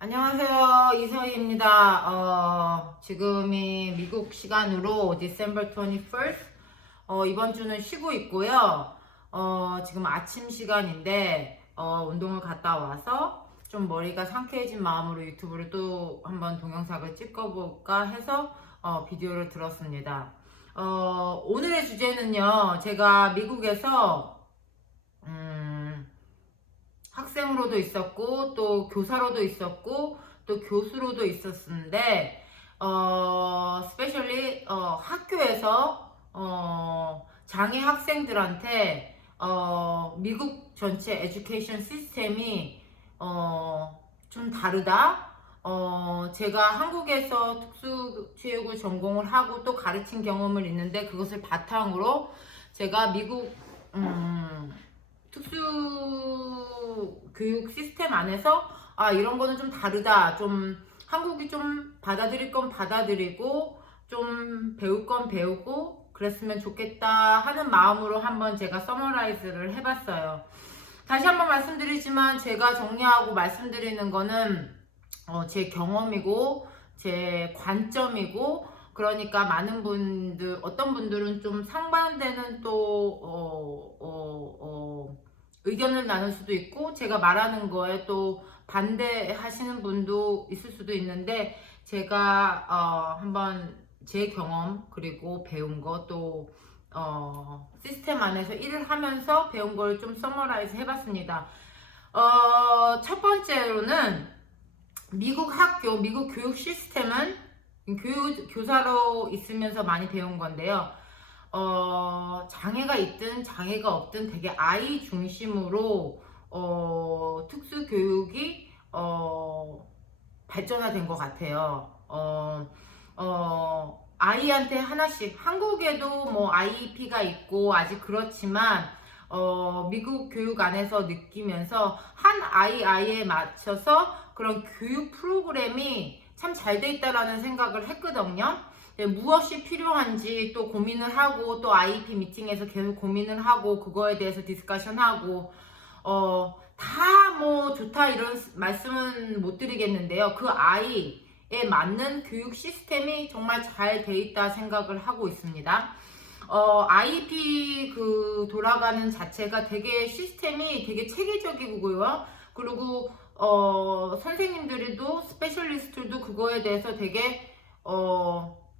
안녕하세요. 이서희입니다. 지금이 미국 시간으로 December 21st. 이번 주는 쉬고 있고요. 지금 아침 시간인데, 운동을 갔다 와서 좀 머리가 상쾌해진 마음으로 유튜브를 또 한번 동영상을 찍어볼까 해서, 비디오를 들었습니다. 오늘의 주제는요, 제가 미국에서, 학생으로도 있었고 또 교사로도 있었고 또 교수로도 있었는데 스페셜리 학교에서 장애 학생들한테 미국 전체 에듀케이션 시스템이 좀 다르다. 제가 한국에서 특수체육을 전공을 하고 또 가르친 경험을 있는데 그것을 바탕으로 제가 미국 특수 교육 시스템 안에서 이런 거는 좀 다르다. 좀 한국이 좀 받아들일 건 받아들이고 좀 배울 건 배우고 그랬으면 좋겠다 하는 마음으로 한번 제가 서머라이즈를 해봤어요. 다시 한번 말씀드리지만 제가 정리하고 말씀드리는 거는 제 경험이고 제 관점이고 그러니까 많은 분들 어떤 분들은 좀 상반되는 또 의견을 나눌 수도 있고 제가 말하는 거에 또 반대하시는 분도 있을 수도 있는데 제가 한번 제 경험 그리고 배운 거 또 시스템 안에서 일을 하면서 배운 걸 좀 서머라이즈 해봤습니다. 첫 번째로는 미국 학교, 미국 교육 시스템은 교사로 있으면서 많이 배운 건데요. 장애가 있든 장애가 없든 되게 아이 중심으로 특수 교육이 발전화된 것 같아요. 아이한테 하나씩 한국에도 뭐 IEP가 있고 아직 그렇지만 미국 교육 안에서 느끼면서 한 아이에 맞춰서 그런 교육 프로그램이 참 잘 돼 있다라는 생각을 했거든요. 무엇이 필요한지 또 고민을 하고 또 IEP 미팅에서 계속 고민을 하고 그거에 대해서 디스커션하고 다 뭐 좋다 이런 말씀은 못 드리겠는데요. 그 아이에 맞는 교육 시스템이 정말 잘 돼 있다 생각을 하고 있습니다. IEP 그 돌아가는 자체가 되게 시스템이 되게 체계적이고요. 그리고 선생님들도 스페셜리스트도 그거에 대해서 되게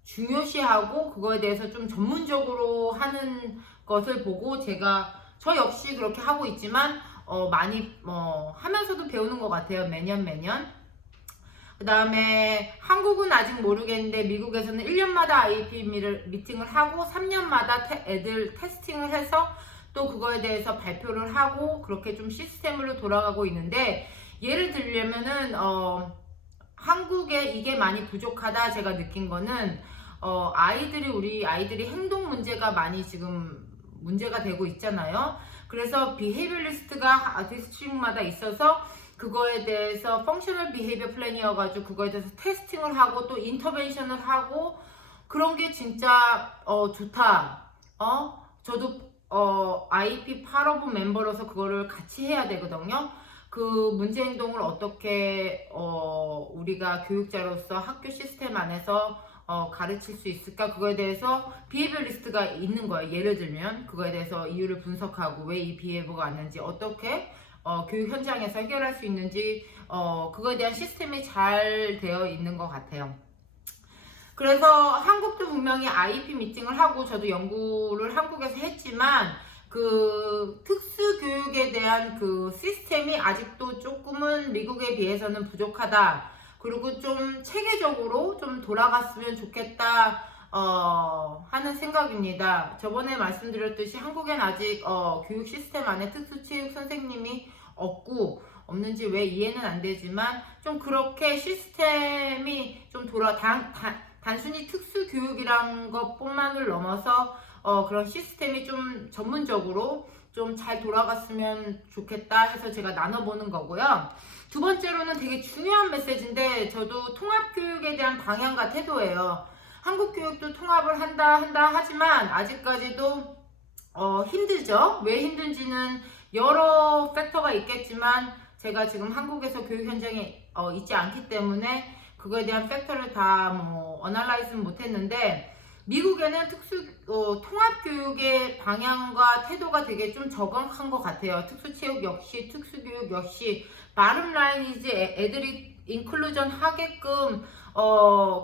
중요시하고 그거에 대해서 좀 전문적으로 하는 것을 보고 제가 저 역시 그렇게 하고 있지만 많이 하면서도 배우는 것 같아요. 매년. 그 다음에 한국은 아직 모르겠는데 미국에서는 1년마다 IEP 미팅을 하고 3년마다 애들 테스팅을 해서 또 그거에 대해서 발표를 하고 그렇게 좀 시스템으로 돌아가고 있는데 예를 들려면은 한국에 이게 많이 부족하다 제가 느낀 거는 우리 아이들이 행동 문제가 많이 지금 문제가 되고 있잖아요. 그래서 비헤이비어리스트가 디스트릭마다 있어서 그거에 대해서 펑셔널 비헤이비어 플랜이어가지고 그거에 대해서 테스팅을 하고 또 인터벤션을 하고 그런 게 진짜 좋다. 저도 IEP 팔로브 멤버로서 그거를 같이 해야 되거든요. 그 문제 행동을 어떻게 우리가 교육자로서 학교 시스템 안에서 가르칠 수 있을까? 그거에 대해서 비헤이비어리스트가 있는 거예요. 예를 들면 그거에 대해서 이유를 분석하고 왜 이 비헤이버가 왔는지 어떻게 교육 현장에서 해결할 수 있는지 그거에 대한 시스템이 잘 되어 있는 것 같아요. 그래서 한국도 분명히 IEP 미팅을 하고 저도 연구를 한국에서 했지만 그 특수교육에 대한 그 시스템이 아직도 조금은 미국에 비해서는 부족하다. 그리고 좀 체계적으로 좀 돌아갔으면 좋겠다 하는 생각입니다. 저번에 말씀드렸듯이 한국엔 아직 교육 시스템 안에 특수체육 선생님이 없는지 왜 이해는 안 되지만 좀 그렇게 시스템이 좀 단순히 특수교육이란 것뿐만을 넘어서 그런 시스템이 좀 전문적으로 좀 잘 돌아갔으면 좋겠다 해서 제가 나눠보는 거고요. 두 번째로는 되게 중요한 메시지인데 저도 통합교육에 대한 방향과 태도예요. 한국 교육도 통합을 한다 하지만 아직까지도 힘들죠. 왜 힘든지는 여러 팩터가 있겠지만 제가 지금 한국에서 교육 현장에 있지 않기 때문에 그거에 대한 팩터를 다 뭐 어널라이즈는 못했는데, 미국에는 통합교육의 방향과 태도가 되게 좀 적응한 것 같아요. 특수체육 역시, 특수교육 역시, 바름 라인이지 애들이 인클루전 하게끔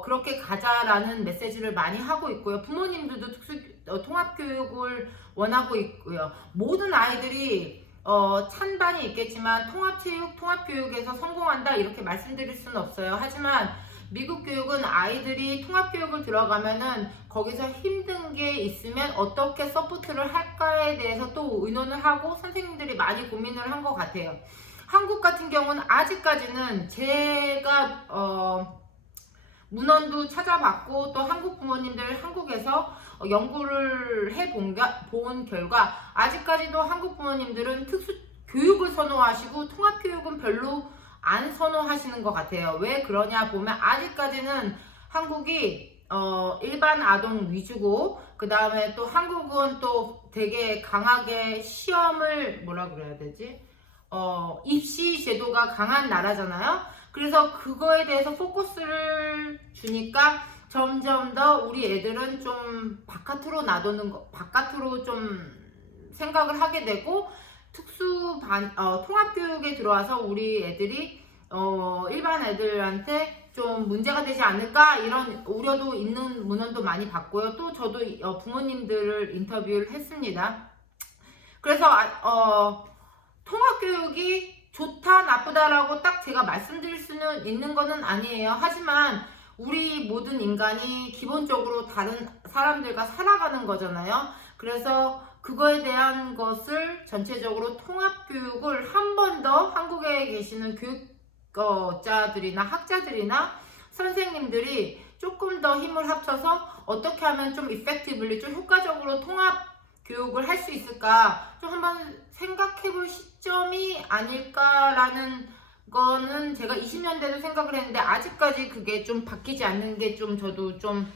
그렇게 가자라는 메시지를 많이 하고 있고요. 부모님들도 통합교육을 원하고 있고요. 모든 아이들이 찬반이 있겠지만 통합체육, 통합교육에서 성공한다 이렇게 말씀드릴 수는 없어요. 하지만 미국 교육은 아이들이 통합교육을 들어가면은 거기서 힘든 게 있으면 어떻게 서포트를 할까에 대해서 또 의논을 하고 선생님들이 많이 고민을 한 것 같아요. 한국 같은 경우는 아직까지는 제가 문헌도 찾아봤고 또 한국 부모님들 한국에서 연구를 해본 결과 아직까지도 한국 부모님들은 특수 교육을 선호하시고 통합교육은 별로 안 선호하시는 것 같아요. 왜 그러냐 보면 아직까지는 한국이 일반 아동 위주고, 그 다음에 또 한국은 또 되게 강하게 시험을 뭐라 그래야 되지? 입시 제도가 강한 나라잖아요. 그래서 그거에 대해서 포커스를 주니까 점점 더 우리 애들은 좀 바깥으로 좀 생각을 하게 되고, 통합교육에 들어와서 우리 애들이 일반 애들한테 좀 문제가 되지 않을까 이런 우려도 있는 문헌도 많이 봤고요. 또 저도 부모님들을 인터뷰를 했습니다. 그래서 통합교육이 좋다 나쁘다라고 딱 제가 말씀드릴 수는 있는 거는 아니에요. 하지만 우리 모든 인간이 기본적으로 다른 사람들과 살아가는 거잖아요. 그래서 그거에 대한 것을 전체적으로 통합교육을 한 번 더 한국에 계시는 교육자들이나 학자들이나 선생님들이 조금 더 힘을 합쳐서 어떻게 하면 좀 이펙티블리, 좀 효과적으로 통합교육을 할 수 있을까 좀 한번 생각해 볼 시점이 아닐까라는 거는 제가 20년대도 생각을 했는데 아직까지 그게 좀 바뀌지 않는 게 좀 저도 좀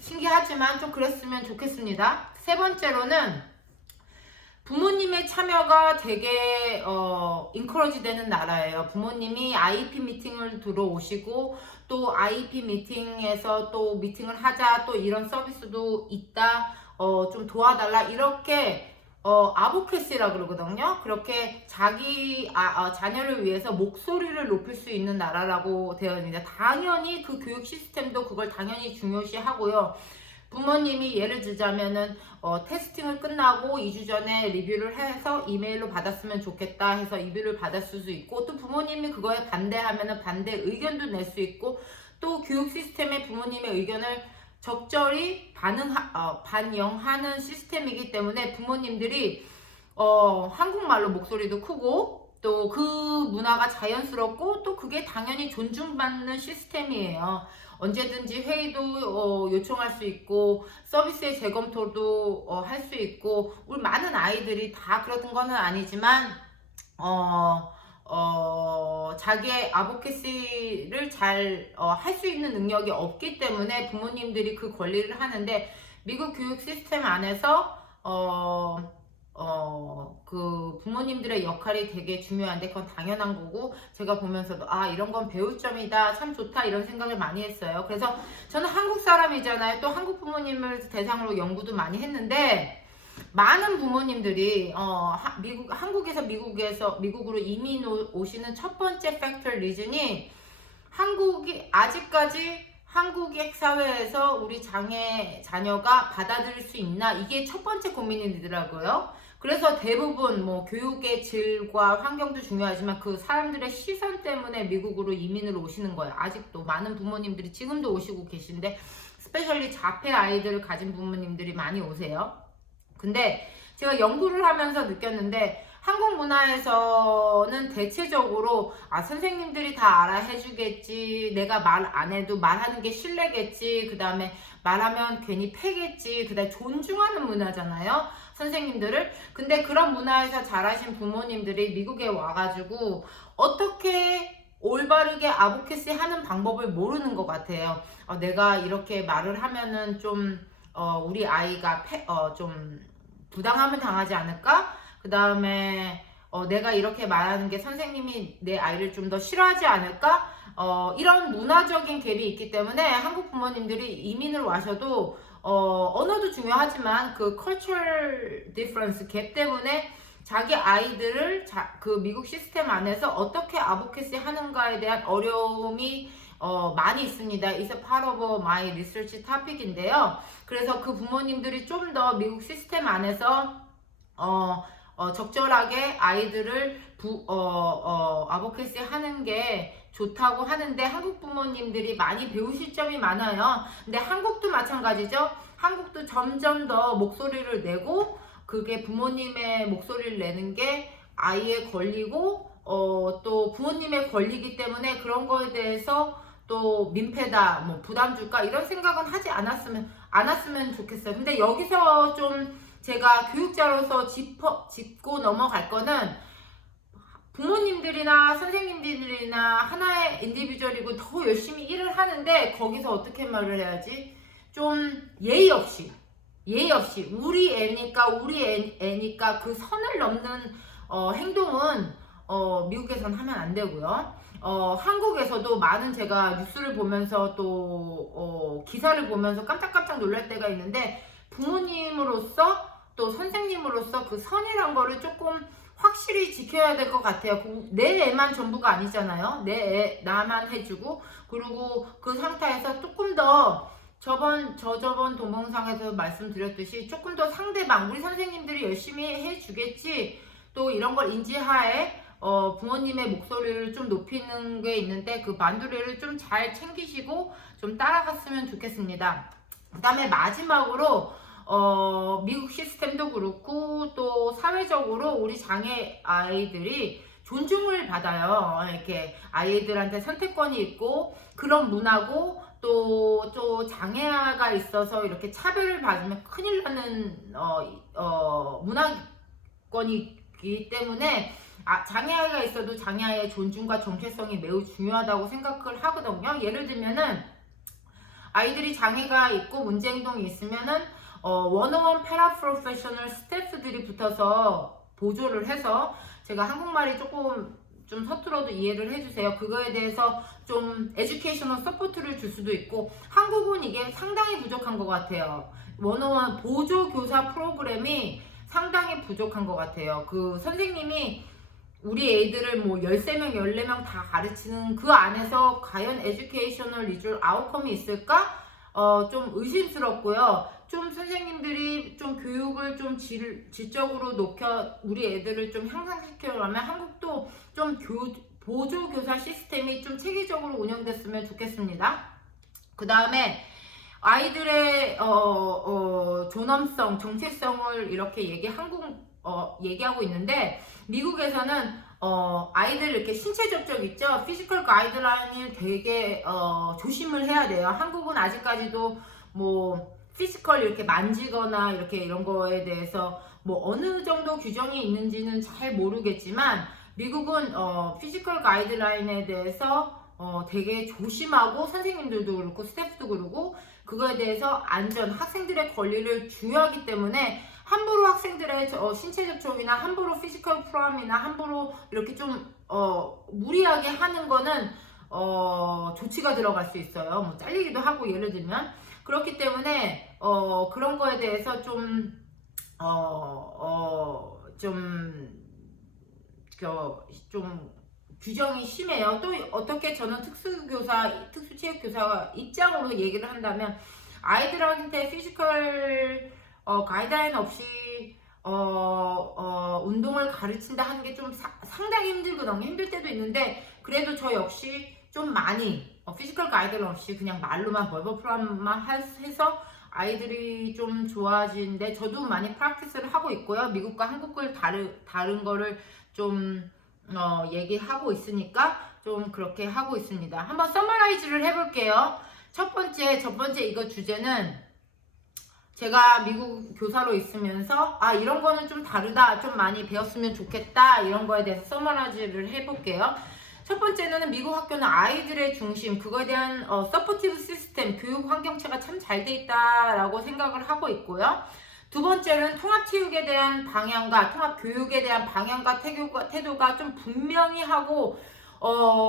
신기하지만 좀 그랬으면 좋겠습니다. 세 번째로는 부모님의 참여가 되게 인커러지 되는 나라예요. 부모님이 IEP 미팅을 들어오시고 또 IEP 미팅에서 또 미팅을 하자, 또 이런 서비스도 있다, 좀 도와달라 이렇게 아보케시라 그러거든요. 그렇게 자기 자녀를 위해서 목소리를 높일 수 있는 나라라고 되어 있습니다. 당연히 그 교육 시스템도 그걸 당연히 중요시하고요. 부모님이 예를 들자면은 테스팅을 끝나고 2주 전에 리뷰를 해서 이메일로 받았으면 좋겠다 해서 리뷰를 받았을 수 있고, 또 부모님이 그거에 반대하면은 반대 의견도 낼 수 있고, 또 교육 시스템에 부모님의 의견을 적절히 반영하는 시스템이기 때문에 부모님들이 한국말로 목소리도 크고 또 그 문화가 자연스럽고 또 그게 당연히 존중받는 시스템이에요. 언제든지 회의도 요청할 수 있고 서비스의 재검토도 할 수 있고, 우리 많은 아이들이 다 그런 거는 아니지만 자기의 아보케시를 잘 할 수 있는 능력이 없기 때문에 부모님들이 그 권리를 하는데, 미국 교육 시스템 안에서 그 부모님들의 역할이 되게 중요한데 그건 당연한 거고, 제가 보면서도 이런 건 배울 점이다, 참 좋다 이런 생각을 많이 했어요. 그래서 저는 한국 사람이잖아요. 또 한국 부모님을 대상으로 연구도 많이 했는데, 많은 부모님들이 한국에서 미국으로 이민 오시는 첫 번째 팩터 리즌이 아직까지 한국의 사회에서 우리 자녀가 받아들일 수 있나, 이게 첫 번째 고민이더라고요. 그래서 대부분 뭐 교육의 질과 환경도 중요하지만 그 사람들의 시선 때문에 미국으로 이민을 오시는 거예요. 아직도 많은 부모님들이 지금도 오시고 계신데, 스페셜리 자폐 아이들을 가진 부모님들이 많이 오세요. 근데 제가 연구를 하면서 느꼈는데, 한국 문화에서는 대체적으로 선생님들이 다 알아 해주겠지, 내가 말 안 해도 말하는 게 신뢰겠지, 그 다음에 말하면 괜히 패겠지, 그 다음에 존중하는 문화잖아요, 선생님들을. 근데 그런 문화에서 자라신 부모님들이 미국에 와가지고 어떻게 올바르게 아보케시 하는 방법을 모르는 것 같아요. 내가 이렇게 말을 하면은 좀 우리 아이가 좀 부당함을 당하지 않을까? 그 다음에 내가 이렇게 말하는 게 선생님이 내 아이를 좀 더 싫어하지 않을까? 이런 문화적인 갭이 있기 때문에 한국 부모님들이 이민을 와셔도 언어도 중요하지만 그 cultural difference 갭 때문에 자기 아이들을 그 미국 시스템 안에서 어떻게 아보케시 하는가에 대한 어려움이 많이 있습니다. It's a part of my research topic인데요. 그래서 그 부모님들이 좀 더 미국 시스템 안에서 적절하게 아이들을 아보케시 하는 게 좋다고 하는데 한국 부모님들이 많이 배우실 점이 많아요. 근데 한국도 마찬가지죠. 한국도 점점 더 목소리를 내고 그게 부모님의 목소리를 내는 게 아이의 권리고 또 부모님의 권리이기 때문에 그런 거에 대해서 또 민폐다, 뭐 부담 줄까 이런 생각은 하지 않았으면 좋겠어요. 근데 여기서 좀 제가 교육자로서 짚고 넘어갈 거는 부모님들이나 선생님들이나 하나의 인디비주얼이고 더 열심히 일을 하는데 거기서 어떻게 말을 해야지? 좀 예의 없이 우리 애니까 그 선을 넘는 행동은 미국에선 하면 안 되고요. 한국에서도 많은 제가 뉴스를 보면서 또 기사를 보면서 깜짝깜짝 놀랄 때가 있는데 부모님으로서 또 선생님으로서 그 선이란 거를 조금 확실히 지켜야 될 것 같아요. 내 애만 전부가 아니잖아요. 내 애 나만 해주고 그리고 그 상태에서 조금 더 저번 동영상에서 말씀드렸듯이 조금 더 상대방 우리 선생님들이 열심히 해주겠지 또 이런 걸 인지하에 부모님의 목소리를 좀 높이는 게 있는데 그 반두리를 좀 잘 챙기시고 좀 따라갔으면 좋겠습니다. 그 다음에 마지막으로 미국 시스템도 그렇고 또 사회적으로 우리 장애 아이들이 존중을 받아요. 이렇게 아이들한테 선택권이 있고 그런 문화고 또 장애아가 있어서 이렇게 차별을 받으면 큰일 나는 문화권이기 때문에 장애아가 있어도 장애아의 존중과 정체성이 매우 중요하다고 생각을 하거든요. 예를 들면은 아이들이 장애가 있고 문제 행동이 있으면은 원어원 패라프로페셔널 스태프들이 붙어서 보조를 해서 제가 한국말이 조금 좀 서툴어도 이해를 해주세요. 그거에 대해서 좀 에듀케이셔널 서포트를 줄 수도 있고 한국은 이게 상당히 부족한 것 같아요. 원어원 보조교사 프로그램이 상당히 부족한 것 같아요. 그 선생님이 우리 애들을 뭐 13명, 14명 다 가르치는 그 안에서 과연 에듀케이셔널 리졸 아웃컴이 있을까? 좀 의심스럽고요. 좀 선생님들이 좀 교육을 좀 질적으로 높여 우리 애들을 좀 향상시키려면 한국도 좀 보조교사 시스템이 좀 체계적으로 운영됐으면 좋겠습니다. 그 다음에 아이들의 존엄성, 정체성을 이렇게 얘기하고 있는데 미국에서는 아이들 이렇게 신체 접촉 있죠? 피지컬 가이드라인을 되게 조심을 해야 돼요. 한국은 아직까지도 뭐 피지컬 이렇게 만지거나 이렇게 이런 거에 대해서 뭐 어느 정도 규정이 있는지는 잘 모르겠지만 미국은 피지컬 가이드라인에 대해서 되게 조심하고 선생님들도 그렇고 스태프도 그렇고 그거에 대해서 학생들의 권리를 중요하기 때문에 함부로 학생들의 신체 접촉이나 함부로 피지컬 프롬이나 함부로 이렇게 좀 무리하게 하는 거는 조치가 들어갈 수 있어요. 뭐 잘리기도 하고 예를 들면 그렇기 때문에 그런 거에 대해서 좀 규정이 심해요. 또 어떻게 저는 특수체육교사 입장으로 얘기를 한다면 아이들한테 피지컬 가이드라인 없이 운동을 가르친다 하는 게 좀 상당히 힘들거든요. 힘들 때도 있는데 그래도 저 역시 좀 많이 피지컬 가이드라인 없이 그냥 말로만 벌벌 프롬만 해서 아이들이 좀 좋아지는데 저도 많이 프랙티스를 하고 있고요. 미국과 한국을 다른 거를 좀 얘기하고 있으니까 좀 그렇게 하고 있습니다. 한번 서머라이즈를 해볼게요. 첫 번째 이거 주제는 제가 미국 교사로 있으면서 이런 거는 좀 다르다, 좀 많이 배웠으면 좋겠다 이런 거에 대해서 서머라이즈를 해볼게요. 첫 번째는 미국 학교는 아이들의 중심, 그거에 대한 서포티브 시스템, 교육 환경체가 참 잘 돼 있다라고 생각을 하고 있고요. 두 번째는 통합체육에 대한 방향과 통합교육에 대한 방향과 태도가 좀 분명히 하고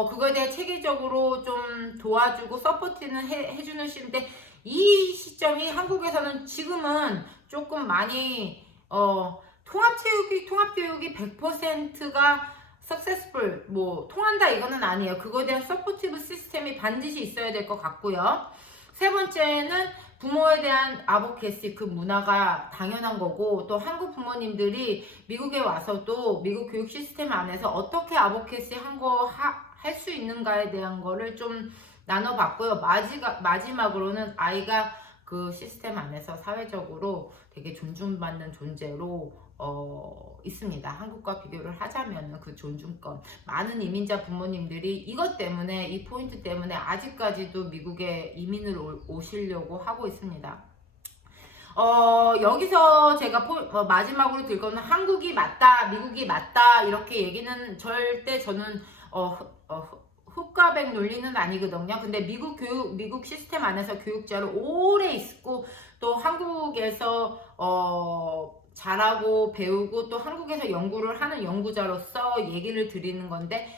그거에 대해 체계적으로 좀 도와주고 서포트는 해주는 시인데, 이 시점이 한국에서는 지금은 조금 많이 통합교육이 100%가 successful, 뭐 통한다 이거는 아니에요. 그거에 대한 서포티브 시스템이 반드시 있어야 될 것 같고요. 세 번째는 부모에 대한 아보케시, 그 문화가 당연한 거고, 또 한국 부모님들이 미국에 와서도 미국 교육 시스템 안에서 어떻게 아보케시 할 수 있는가에 대한 거를 좀 나눠봤고요. 마지막으로는 아이가 그 시스템 안에서 사회적으로 되게 존중받는 존재로 있습니다. 한국과 비교를 하자면 그 존중권. 많은 이민자 부모님들이 이것 때문에, 이 포인트 때문에 아직까지도 미국에 이민을 오시려고 하고 있습니다. 여기서 제가 마지막으로 들 거는 한국이 맞다, 미국이 맞다 이렇게 얘기는 절대 저는 흑과백 논리는 아니거든요. 근데 미국 시스템 안에서 교육자로 오래 있고, 또 한국에서 잘하고 배우고, 또 한국에서 연구를 하는 연구자로서 얘기를 드리는 건데,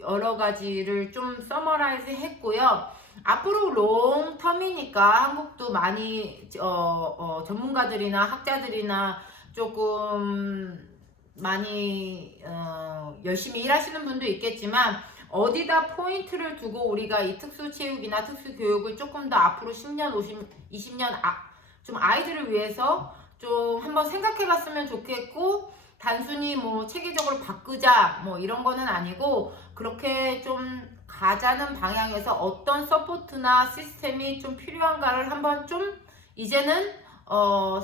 여러 가지를 좀 서머라이즈 했고요. 앞으로 롱텀이니까 한국도 많이 전문가들이나 학자들이나 조금 많이 열심히 일하시는 분도 있겠지만, 어디다 포인트를 두고 우리가 이 특수체육이나 특수교육을 조금 더 앞으로 10년, 20년 좀 아이들을 위해서 좀 한번 생각해 봤으면 좋겠고, 단순히 뭐 체계적으로 바꾸자 뭐 이런 거는 아니고, 그렇게 좀 가자는 방향에서 어떤 서포트나 시스템이 좀 필요한가를 한번 좀 이제는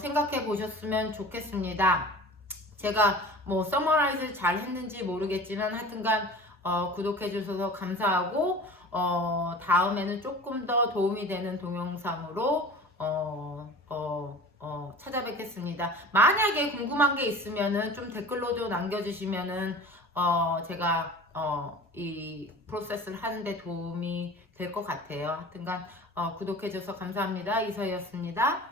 생각해 보셨으면 좋겠습니다. 제가 뭐 서머라이즈 잘 했는지 모르겠지만 하여튼간 구독해 주셔서 감사하고, 다음에는 조금 더 도움이 되는 동영상으로 찾아뵙겠습니다. 만약에 궁금한 게 있으면은 좀 댓글로도 남겨주시면은 제가 이 프로세스를 하는데 도움이 될 것 같아요. 하여튼간 구독해 주셔서 감사합니다. 이서희였습니다.